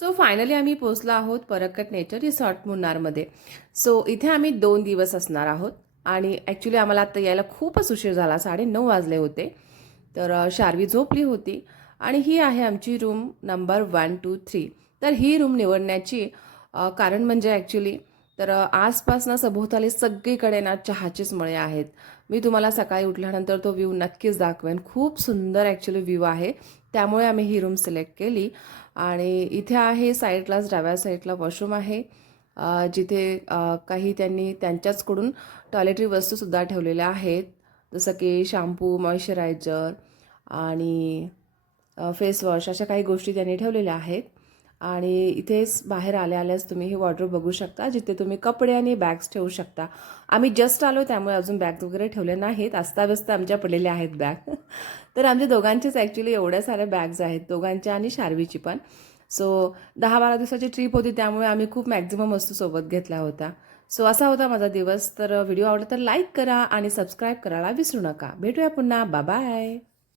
So finally आम्ही पोहोचलो आहोत परकट नेचर रिसॉर्ट मुन्नारमध्ये. सो इथे आम्ही 2 दिवस असणार आहोत आणि ॲक्च्युली आम्हाला आता यायला खूपच उशीर झाला, 9:30 वाजले होते. तर शार्वी झोपली होती आणि ही आहे आमची रूम नंबर 1, 2, 3. तर ही रूम निवडण्याची कारण म्हणजे ॲक्च्युली तर आसपास ना सभोवताली सगळीकडे ना चहाचेच मळे आहेत. मी तुम्हाला सकाळी उठल्यानंतर तो व्ह्यू नक्कीच दाखवेन. खूप सुंदर ॲक्च्युली व्ह्यू आहे. त्यामुळे आम्ही ही रूम सिलेक्ट केली आणि इथे आहे साईडलाच डाव्या साईडला वॉशरूम आहे. जिथे काही त्यांनी त्यांच्याचकडून टॉयलेटरी वस्तूसुद्धा ठेवलेल्या आहेत. जसं की शॅम्पू, मॉइश्चरायझर आणि फेस वॉश अशा काही गोष्टी त्यांनी ठेवलेल्या आहेत. आणि इथेच बाहेर आल्याच तुम्ही ही वॉर्डरोब बघू शकता, जिथे तुम्ही कपडे आणि बॅग्स ठेवू शकता. आम्ही जस्ट आलो त्यामुळे अजून बॅग्स वगैरे ठेवले नाहीत. अस्ताव्यस्त आमच्या पडलेल्या आहेत बॅग. तर आमच्या दोघांचेच ॲक्च्युली एवढ्या साऱ्या बॅग्स आहेत, दोघांच्या आणि शार्वीची पण. सो 10-12 दिवसाची ट्रिप होती त्यामुळे आम्ही खूप मॅक्झिमम वस्तू सोबत घेतल्या होत्या. सो असा होता माझा दिवस. तर व्हिडिओ आवडला तर लाईक करा आणि सबस्क्राईब करायला विसरू नका. भेटूया पुन्हा. बाय.